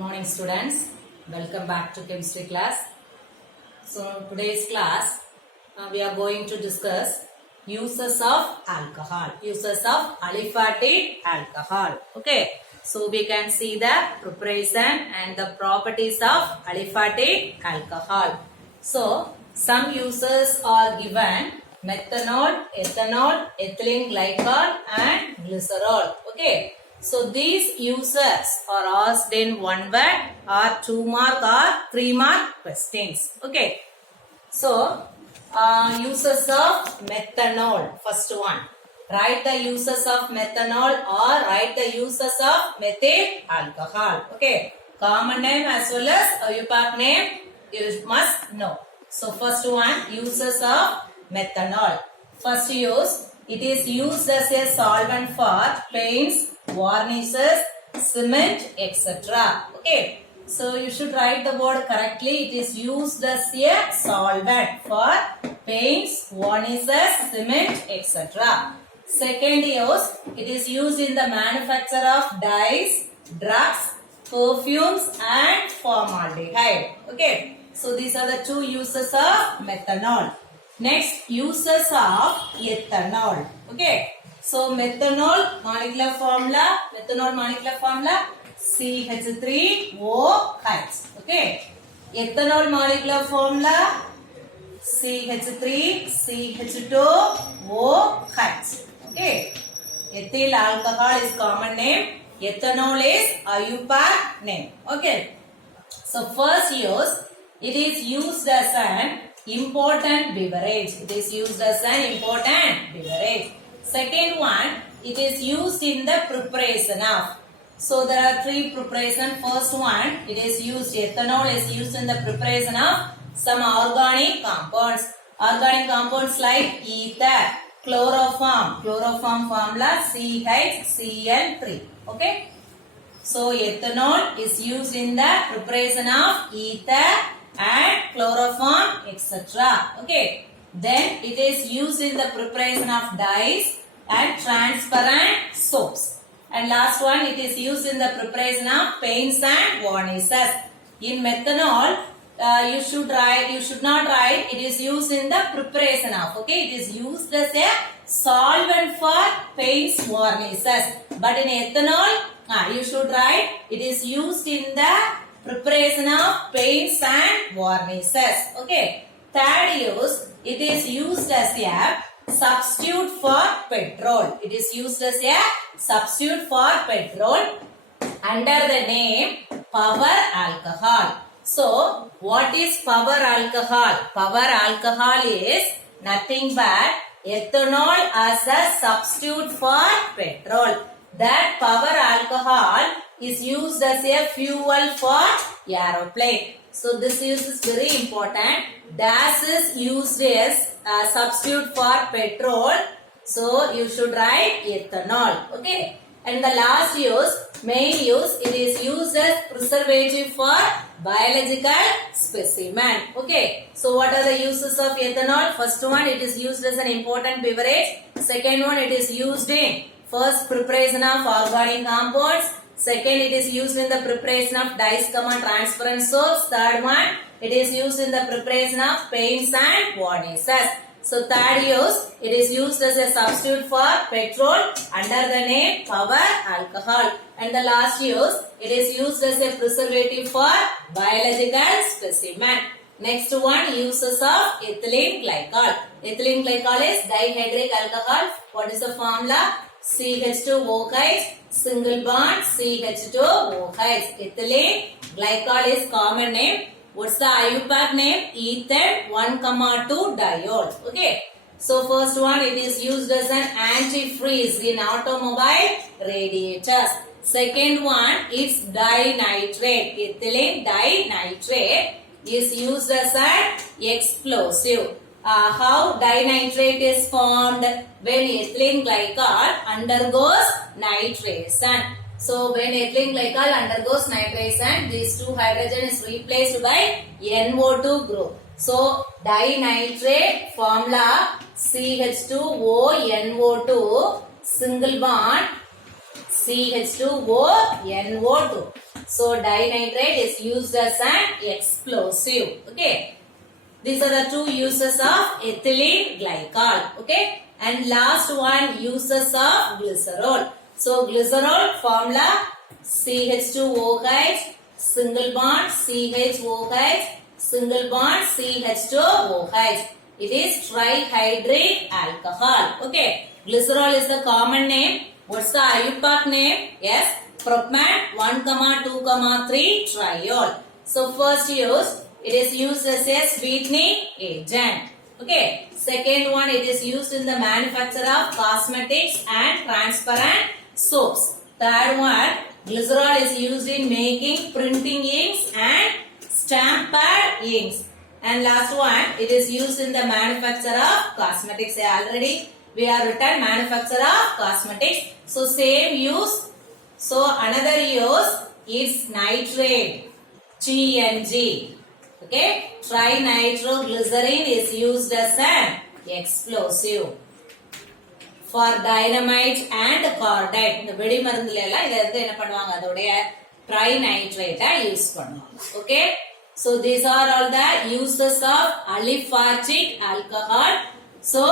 morning students, welcome back to chemistry class. So today's class we are going to discuss uses of alcohol, uses of aliphatic alcohol. Okay, so we can see the preparation and the properties of aliphatic alcohol. So some uses are given: methanol, ethanol, ethylene glycol and glycerol. Okay, so these uses are asked in 1 word or 2 mark or 3 mark questions. Okay, so uses of methanol. First one, write the uses of methanol or write the uses of methyl alcohol. Okay, common name as well as IUPAC name you must know. So first one, uses of methanol. First use, it is used as a solvent for paints, varnishes, cement, etc. Okay, so you should write the word correctly. It is used as a solvent for paints, varnishes, cement, etc. Second use, it is used in the manufacture of dyes, drugs, perfumes and formaldehyde. Okay, so these are the two uses of methanol. Next, uses of ethanol. Okay, so methanol molecular formula, CH3OH. Okay, ethanol molecular formula CH3CH2OH. Okay, ethyl alcohol is common name, ethanol is IUPAC name. Okay, so first use, it is used as an important beverage. It is used as an important beverage. Second one, it is used in the preparation of. So there are three preparation. First one, it is used, ethanol is used in the preparation of some organic compounds. Organic compounds like ether, chloroform formula CHCl3. Okay. So ethanol is used in the preparation of ether and chloroform, etc. Okay. Then it is used in the preparation of dyes and transparent soaps. And last one, it is used in the preparation of paints and varnishes. In methanol, you should not write it is used in the preparation of. Okay, it is used as a solvent for paints, varnishes. But in ethanol, you should write it is used in the preparation of paints and varnishes. Okay. Third use, it is used as a substitute for petrol. It is used as a substitute for petrol under the name power alcohol. So, what is power alcohol? Power alcohol is nothing but ethanol as a substitute for petrol. That power alcohol is used as a fuel for aeroplane. So this use is very important. Gas is used as a substitute for petrol. So you should write ethanol. Okay. And the last use, main use, it is used as preservative for biological specimen. Okay. So what are the uses of ethanol? First one, it is used as an important beverage. Second one, it is used in first preparation of organic compounds. Second, it is used in the preparation of dyes, transparent soaps. Third one, it is used in the preparation of paints and varnishes. So third use, it is used as a substitute for petrol under the name power alcohol. And the last use, it is used as a preservative for biological specimen. Next one, uses of ethylene glycol. Ethylene glycol is dihydric alcohol. What is the formula? CH2OH, single bond CH2OH. Ethylene glycol is common name. What's the IUPAC name? Ether 1,2 diol. Okay. So first one, it is used as an antifreeze in automobile radiators. Second one is dinitrate. Ethylene dinitrate is used as an explosive. How dinitrate is formed? When ethylene glycol undergoes nitration. So when ethylene glycol undergoes nitration, these two hydrogen is replaced by NO2 group. So dinitrate formula CH2ONO2 single bond CH2ONO2. So dinitrate is used as an explosive. Okay. These are the two uses of ethylene glycol. Okay. And last one, uses of glycerol. So glycerol formula CH2OH, single bond CHOH, single bond CH2OH. It is trihydrate alcohol. Okay. Glycerol is the common name. What's the IUPAC name? Yes. Propman 1,2,3 triol. So first use, it is used as a sweetening agent. Okay. Second one, it is used in the manufacture of cosmetics and transparent soaps. Third one, glycerol is used in making printing inks and stamp pad inks. And last one, it is used in the manufacture of cosmetics. Already we have written manufacture of cosmetics. So same use. So another use is nitrate, TNG. Okay, trinitroglycerin is used as an explosive for dynamite and cordite. இந்த வெடி மருந்துல எல்லாம் இத வந்து என்ன பண்ணுவாங்க, அதோடைய trinitrate use பண்ணுவாங்க. Okay, so these are all the uses of aliphatic alcohol. So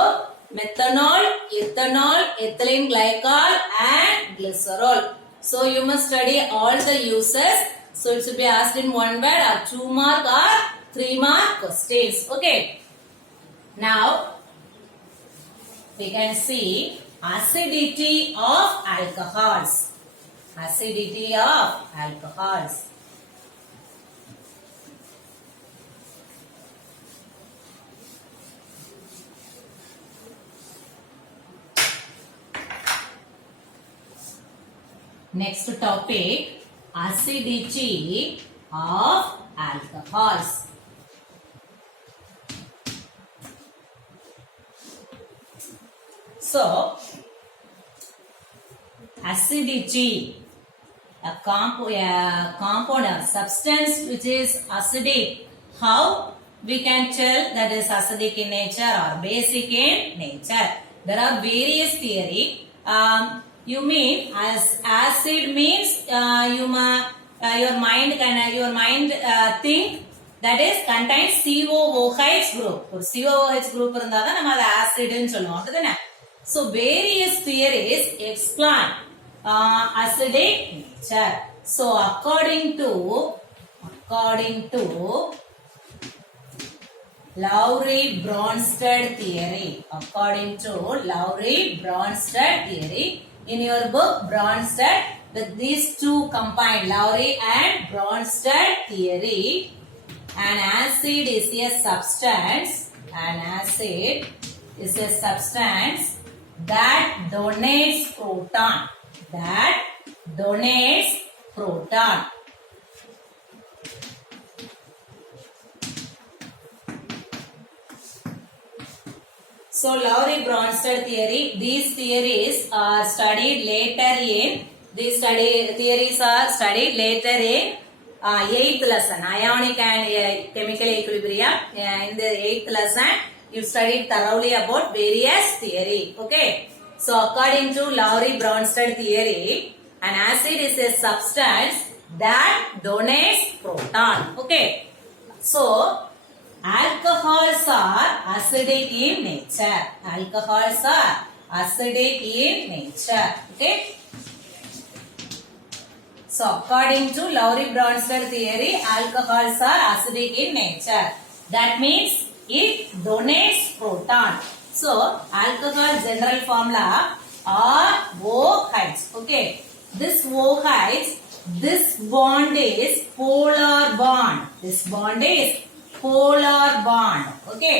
methanol, ethanol, ethylene glycol and glycerol. So you must study all the uses. So it should be asked in 1 word or 2 mark or 3 mark questions. Okay. Now we can see acidity of alcohols. Acidity of alcohols. Next topic, acidity of alcohols. So, acidity, a compound, a substance which is acidic. How we can tell that is acidic in nature or basic in nature? There are various theory. You mean as acid means your mind think that is contains COOH group. ஒரு COOH group இருந்தா தான் நம்ம அதை ஆசிட்னு சொல்லுவோம். அப்படிதானே? So various theories explain acidic nature. So according to Lowry-Bronsted theory, in your book Bronsted, with these two combined, Lowry and Bronsted theory, an acid is a substance that donates proton. So Lowry-Bronsted theory, these theories are studied later in 8th lesson, ionic and chemical equilibrium. In the 8th lesson, you studied thoroughly about various theory. Okay. So according to Lowry-Bronsted theory, an acid is a substance that donates proton. Okay. So alcohols are acidic in nature. Okay. So according to Lowry-Bronsted theory, alcohols are acidic in nature. That means it donates proton. So alcohol general formula OH. Okay. This OH, this bond is polar bond. Okay.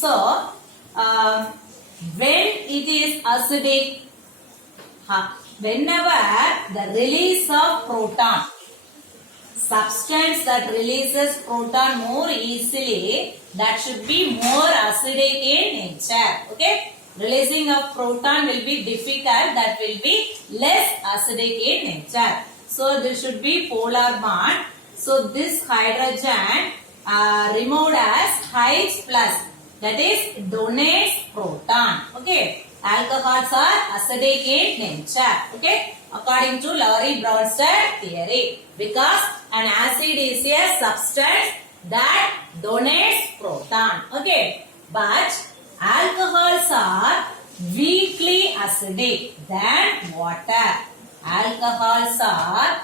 So when it is acidic, whenever the release of proton, substance that releases proton more easily, that should be more acidic in nature. Okay. Releasing of proton will be difficult, that will be less acidic in nature. So this should be polar bond. So this hydrogen removed as H plus, that is donates proton. Okay. Alcohols are acidic in nature. Okay. according to Lowry-Bronsted theory, because an acid is a substance that donates proton. Okay, but alcohols are weakly acidic than water. Alcohols are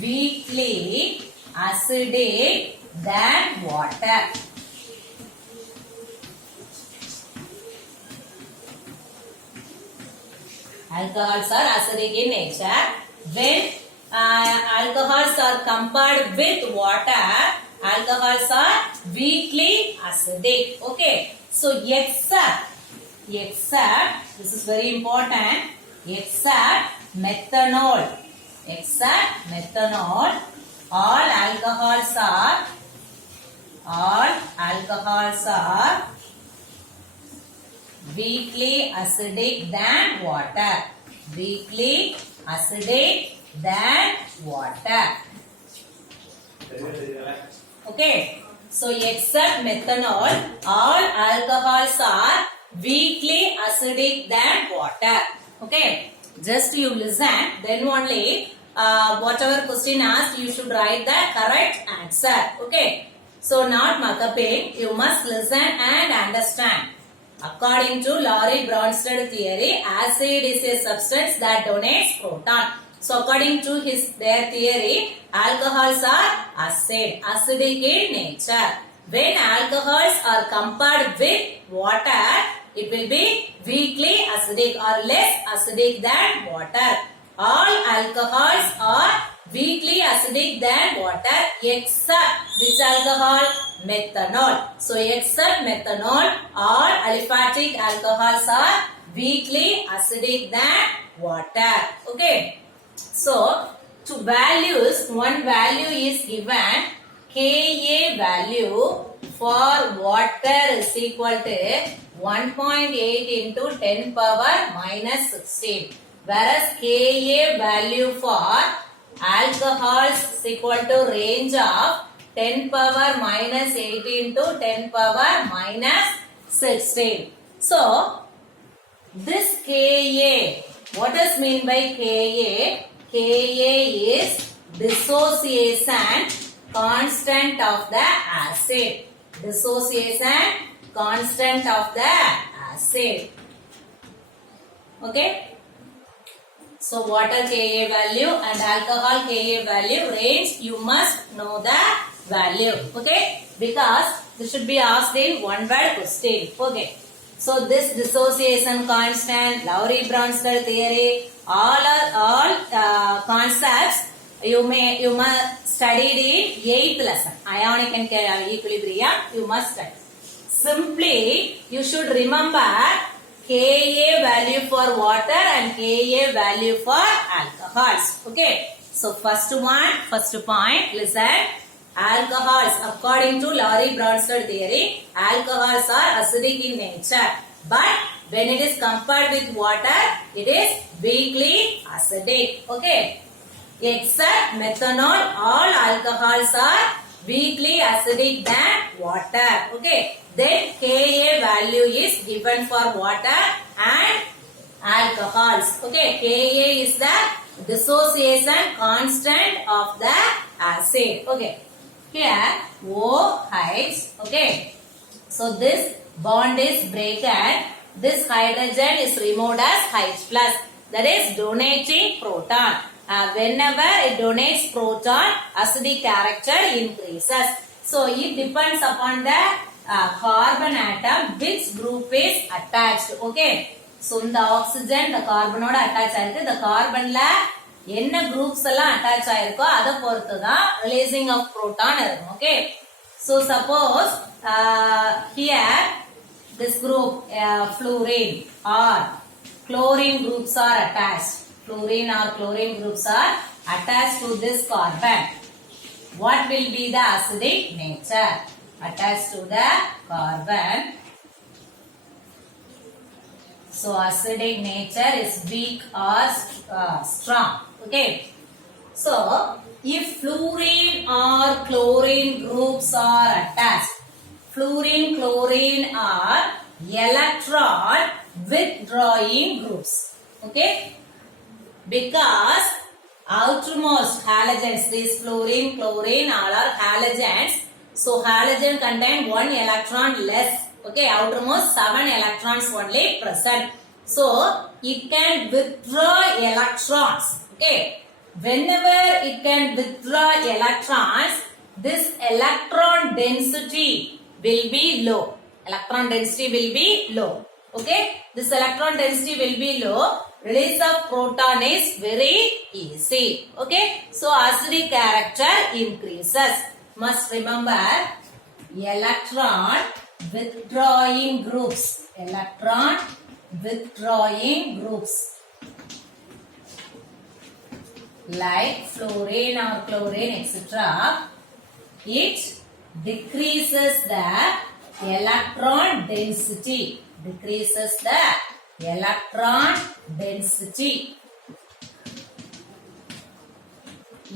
weakly acidic than water. Alcohols are acidic in nature. When alcohols are compared with water, alcohols are weakly acidic. Okay. So except, this is very important, except methanol, all alcohols are weakly acidic than water. Weakly acidic than water. Okay. So except methanol, all alcohols are weakly acidic than water. Okay. Just you listen, then only whatever question asked, you should write the correct answer. Okay. So not markupping, you must listen and understand. According to Lowry-Bronsted theory, acid is a substance that donates proton. So according to their theory, alcohols are acidic in nature. When alcohols are compared with water, it will be weakly acidic or less acidic than water. All alcohols are weakly acidic than water except which alcohol? Methanol. So except methanol, all aliphatic alcohols are weakly acidic than water. Okay. So to values, one value is given. Ka value for water is equal to 1.8 into 10 power minus 16. Whereas Ka value for alcohols is equal to range of 10 power minus 18 to 10 power minus 16. So, this Ka, what does mean by Ka? Ka is dissociation constant of the acid. Dissociation constant of the acid. Okay. So water Ka value and alcohol Ka value range, you must know the value. Okay. Because this should be asked in one word question. Okay. So this dissociation constant, Lowry-Bronsted theory, all concepts you must studied in 8th lesson. Ionic and equilibrium you must study. Simply you should remember Ka value for water and Ka value for alcohols. Okay. So first point, listen. Alcohols, according to Lowry-Bronsted theory, alcohols are acidic in nature. But when it is compared with water, it is weakly acidic. Okay. Except methanol, all alcohols are weakly acidic than water. Okay. Then Ka value is given for water and alcohols. Okay. Ka is the dissociation constant of the acid. Okay. Here OH. Okay. So this bond is broken. This hydrogen is removed as H plus. That is donating proton. Whenever it donates proton, acidic character increases. So it depends upon the carbon atom which group is attached. Okay. So the oxygen, the carbon attached. The carbon la என்ன groups எல்லாம் attach ஆயிருக்கோ அதை பொறுத்து தான் releasing of proton இருக்கும். Okay. So suppose here this group fluorine or chlorine groups are attached. Fluorine or chlorine groups are attached to this carbon. What will be the acidic nature? Attached to the carbon. So acidic nature is weak or strong. Okay. So if fluorine or chlorine groups are attached, fluorine, chlorine are electron withdrawing groups. Okay. Because outermost halogens, this fluorine, chlorine, all are halogens. So halogen contain 1 electron less. Okay, outermost 7 electrons only present. So it can withdraw electrons. Okay, whenever it can withdraw electrons, this electron density will be low. Electron density will be low. Okay, this electron density will be low. Release of proton is very easy. Okay, so acidic character increases. Must remember electron withdrawing groups. Electron withdrawing groups like fluorine or chlorine, etc. It decreases the electron density. Decreases the electron density.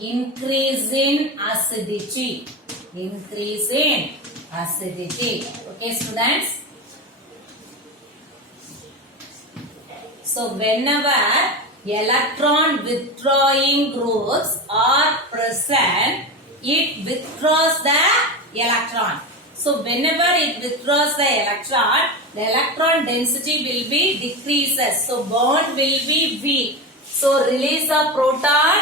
Increase in acidity. Increase in acidity. Okay, students. So whenever electron withdrawing groups are present, it withdraws the electron. So whenever it withdraws the electron density will be decreases. So bond will be weak. So release of proton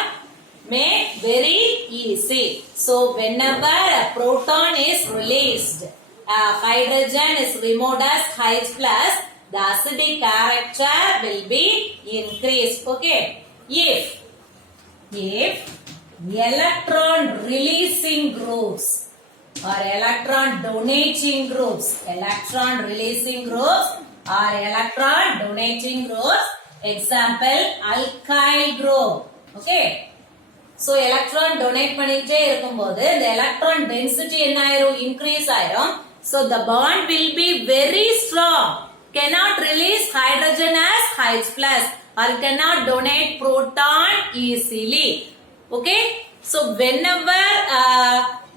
may very easy. So whenever a proton is released, hydrogen is removed as H plus, the acidic character will be increased. Okay. If electron releasing groups or electron donating groups, electron releasing groups or electron donating groups, example alkyl group. Okay. So electron donate பண்ணிட்டே இருக்கும்போது the electron density என்ன ஆயிரும், increase ஆயிரும். So the bond will be very strong. Cannot release hydrogen as H plus or cannot donate proton easily. Okay. So whenever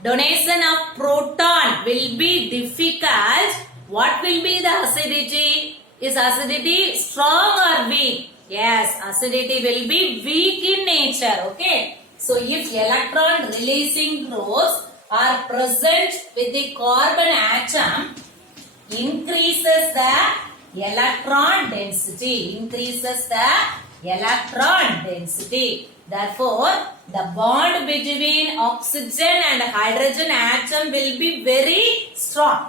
donation of proton will be difficult, what will be the acidity? Is acidity strong or weak? Yes, acidity will be weak in nature. Okay. So if electron releasing groups are present with the carbon atom, increases the electron density. Increases the electron density. Therefore, the bond between oxygen and hydrogen atom will be very strong.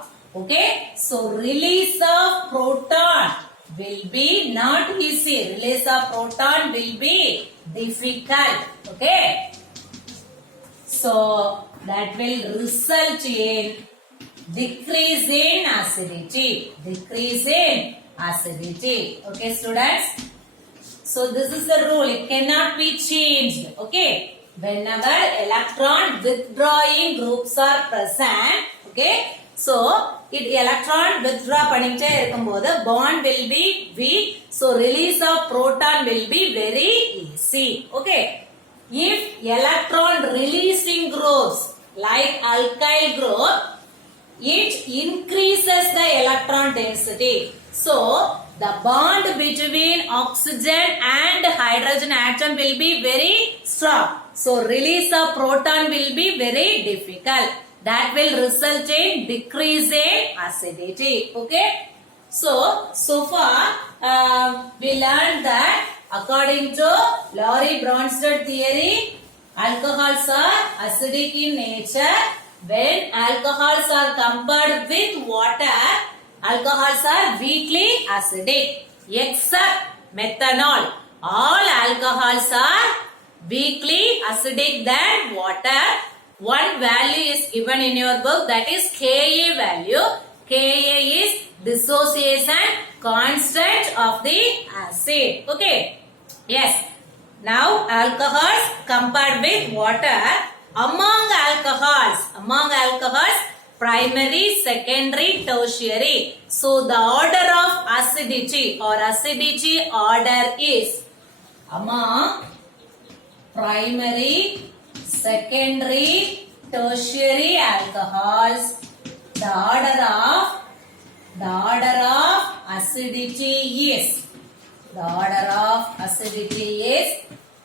Okay. So release of proton will be not easy. Release of proton will be difficult. Okay. So that will result in decrease in acidity. Decrease in acidity. Okay, students. So this is the rule. It cannot be changed. Okay. Whenever electron withdrawing groups are present. Okay. So it electron withdraw பண்ணிட்டே இருக்கும்போது bond will be weak. So release of proton will be very easy. Okay. If electron releasing groups like alkyl group, it increases the electron density. So the bond between oxygen and hydrogen atom will be very strong. So release of proton will be very difficult. That will result in decrease in acidity. Okay. So far we learned that according to Lowry-Bronsted theory, alcohols are acidic in nature. When alcohols are compared with water, alcohols are weakly acidic except methanol. All alcohols are weakly acidic than water. One value is given in your book, that is Ka value. Ka is dissociation constant of the acid. Okay. Yes. Now alcohols compared with water. Among alcohols, primary, secondary, tertiary. So the order of acidity or acidity order is among primary, secondary, tertiary alcohols. The order of acidity is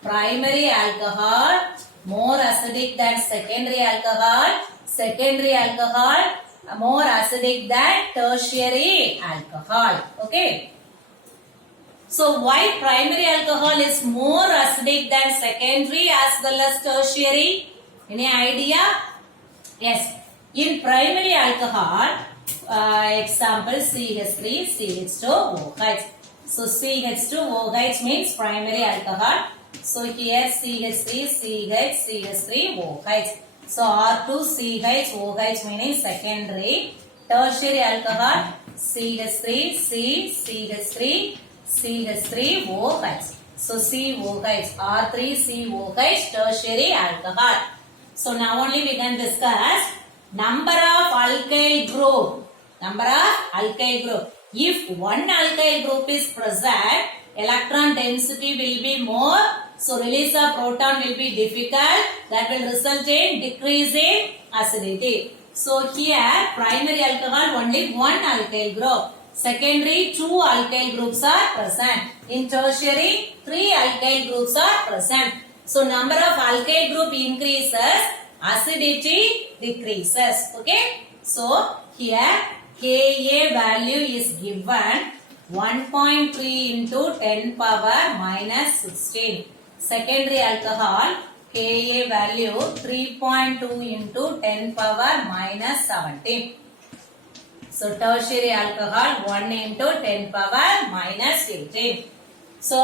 primary alcohol more acidic than secondary alcohol. Secondary alcohol more acidic than tertiary alcohol. Okay. So why primary alcohol is more acidic than secondary as well as tertiary? Any idea? Yes. In primary alcohol, example CH3, CH2OH. So CH2OH means primary alcohol. So here CH3, CH, CH3OH. So R2CHOH meaning secondary. Tertiary alcohol CH3, C, CH3, CH3OH. So COH, R3COH, tertiary alcohol. So now only we can discuss number of alkyl group. Number of alkyl group. If one alkyl group is present, electron density will be more. So release of proton will be difficult. That will result in decrease in acidity. So here primary alcohol only one alkyl group. Secondary 2 alkyl groups are present. In tertiary 3 alkyl groups are present. So number of alkyl group increases, acidity decreases. Okay. So here Ka value is given 1.3 into 10 power minus 16. Secondary alcohol Ka value 3.2 into 10 power minus 17. So tertiary alcohol 1 into 10 power minus 18. So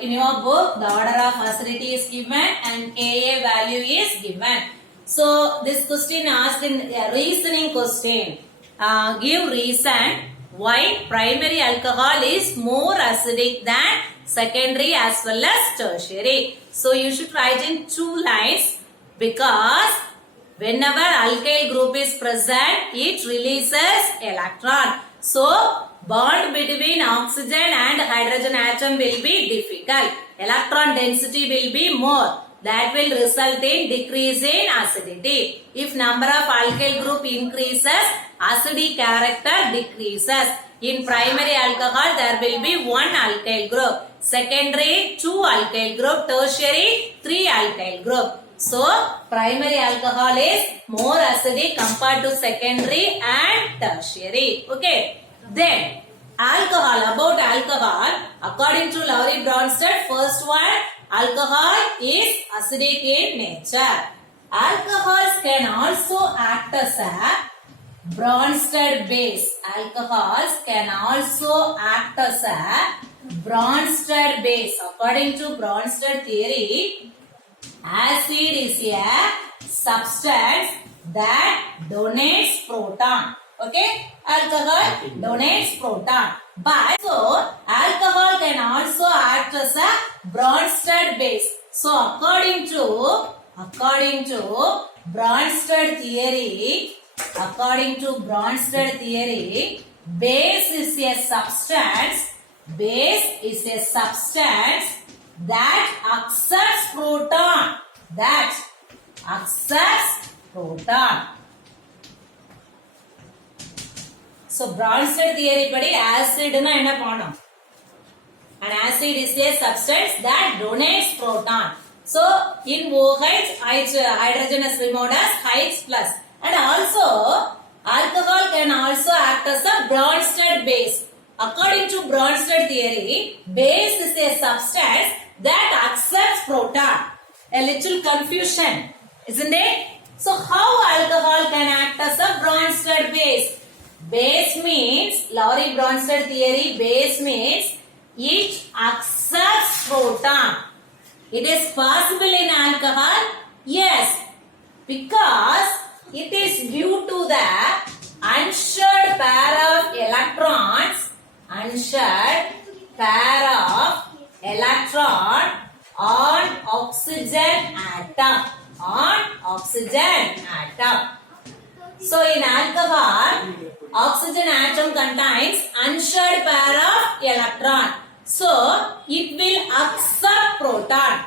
in your book the order of acidity is given and Ka value is given. So this question asked in a reasoning question. Give reason why primary alcohol is more acidic than secondary as well as tertiary. So you should write in 2 lines because whenever alkyl group is present, it releases electron. So bond between oxygen and hydrogen atom will be difficult. Electron density will be more. That will result in decrease in acidity. If number of alkyl group increases, acidic character decreases. In primary alcohol, there will be 1 alkyl group. Secondary 2 alkyl group. Tertiary 3 alkyl group. So primary alcohol is more acidic compared to secondary and tertiary. Okay. Then alcohol. About alcohol, according to Lowry Bronsted, first one, alcohol is acidic in nature. Alcohols can also act as a Bronsted base. Alcohols can also act as a Bronsted base. According to Bronsted theory, acid is a substance that donates proton. Okay, alcohol donates proton. But so alcohol can also act as a Bronsted base. So according to Bronsted theory, base is a substance. Base is a substance that accepts proton. So Bronsted theory padi acid na enna panum. An acid is a substance that donates proton. So in OH, hydrogen is removed as H plus. And also alcohol can also act as a Bronsted base. According to Bronsted theory, base is a substance that accepts proton. A little confusion, isn't it? So how alcohol can act as a Bronsted base? Base means, Lowry Bronsted theory, base means it accepts proton. It is possible in alcohol? Yes, because it is due to the unshared pair of electrons, on oxygen atom. So in alcohol, oxygen atom contains unshared pair of electron. So it will accept proton.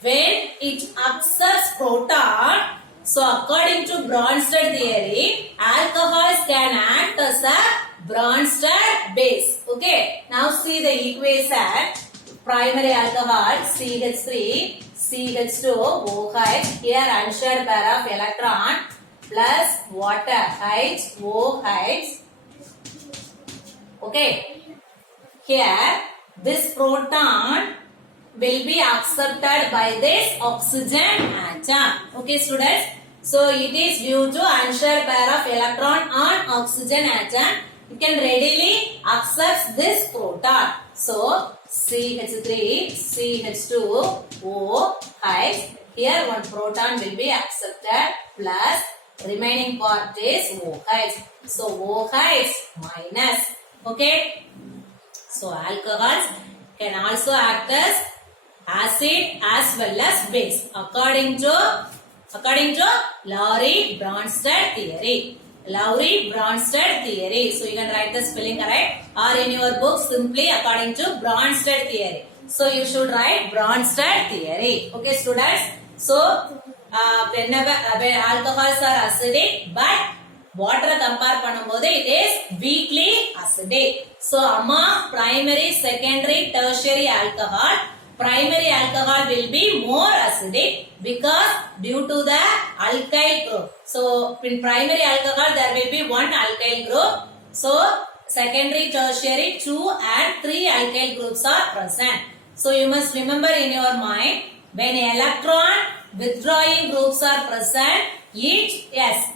When it accepts proton, so according to Bronsted theory, alcohols can act as a Bronsted base. Okay. Now see the equation. primary alcohol CH3, CH2, OH. Here unshared pair of electron plus water HOH. Okay. Here this proton will be accepted by this oxygen atom. Okay, students. So it is due to unshared pair of electron on oxygen atom. You can readily accept this proton. So CH3, CH2, OH. Here one proton will be accepted plus remaining part is OH. So OH minus. Okay. So alcohols can also act as acid as well as base according to Lowry-Bronsted theory. Lowry-Bronsted theory. So you can write the spelling correct or in your book simply according to Bronsted theory. So you should write Bronsted theory. Okay, students. So whenever alcohols are acidic, but water compare பண்ணும்போது it is weakly acidic. So among primary, secondary, tertiary alcohol, primary alcohol will be more acidic because due to the alkyl group. So in primary alcohol there will be one alkyl group. So secondary, tertiary 2 and 3 alkyl groups are present. So you must remember in your mind when electron withdrawing groups are present, each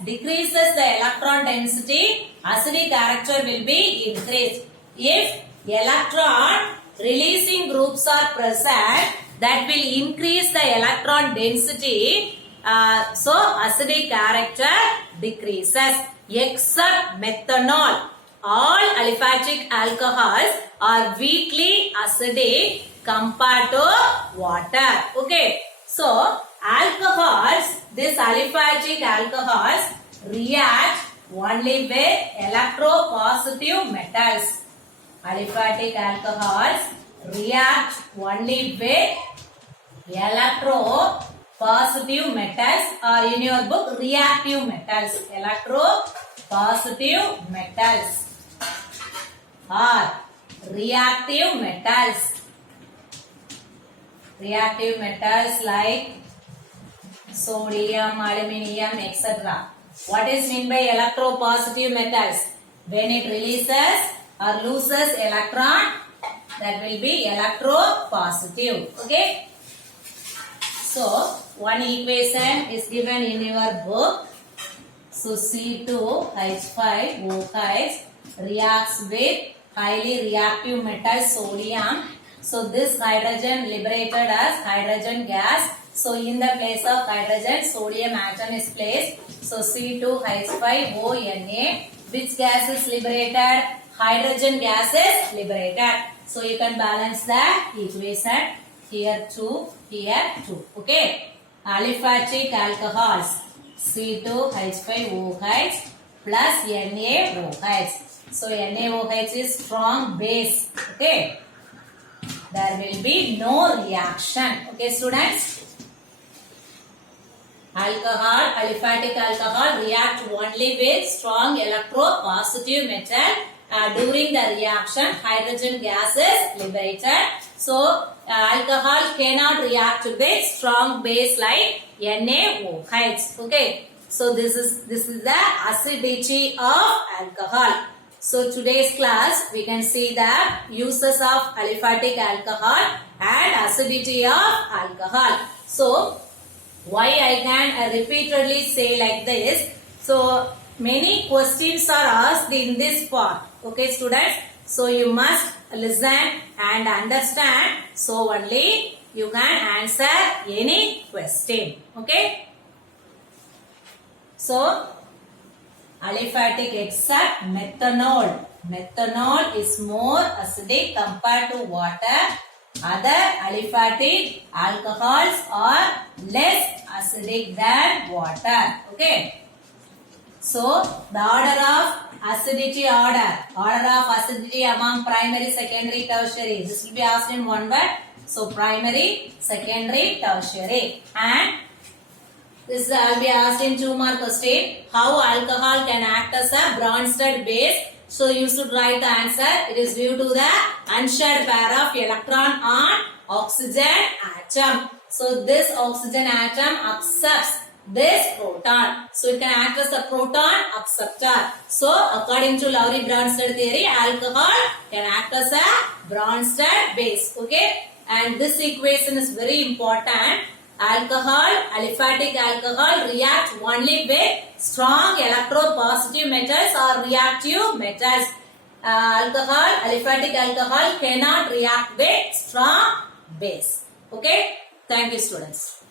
decreases the electron density, acidic character will be increased. If electron releasing groups are present, that will increase the electron density, so acidic character decreases. Except methanol, all aliphatic alcohols are weakly acidic compared to water. Okay, so alcohols, these aliphatic alcohols react only with electropositive metals. Aliphatic alcohols react only with electropositive metals or in your book reactive metals. Electropositive metals or reactive metals. Reactive metals like sodium, aluminium, etc. What is meant by electropositive metals? When it releases or loses electron, that will be electropositive. Okay. So one equation is given in your book. So C2H5OH reacts with highly reactive metal sodium. So this hydrogen liberated as hydrogen gas. So in the place of hydrogen, sodium atom is placed. So C2H5ONA. Which gas is liberated? Hydrogen gas is liberated. So you can balance the equation. Here 2, here 2. Okay. Aliphatic alcohols. C2H5OH plus NaOH. So NaOH is strong base. Okay. There will be no reaction. Okay, students. Aliphatic alcohol react only with strong electropositive metal. During the reaction, hydrogen gas is liberated. So, alcohol cannot react with strong base like NaOH. Okay. So, this is the acidity of alcohol. So, today's class we can see the uses of aliphatic alcohol and acidity of alcohol. So, why I can repeatedly say like this? So, many questions are asked in this part. Okay, students. So, you must listen and understand. So, only you can answer any question. Okay. So, aliphatic except methanol. Methanol is more acidic compared to water. Other aliphatic alcohols are less acidic than water. Okay. So, the order of acidity order of acidity among primary, secondary, tertiary. This will be asked in one word. So, primary, secondary, tertiary. And this will be asked in 2 mark question. How alcohol can act as a Bronsted base? So you should write the answer. It is due to the unshared pair of electron on oxygen atom. So this oxygen atom accepts this proton. So it can act as a proton acceptor. So according to Lowry-Bronsted theory, alcohol can act as a Bronsted base. Okay. And this equation is very important. Alcohol, aliphatic alcohol react only with strong electropositive metals or reactive metals. Aliphatic alcohol cannot react with strong base. Okay. Thank you, students.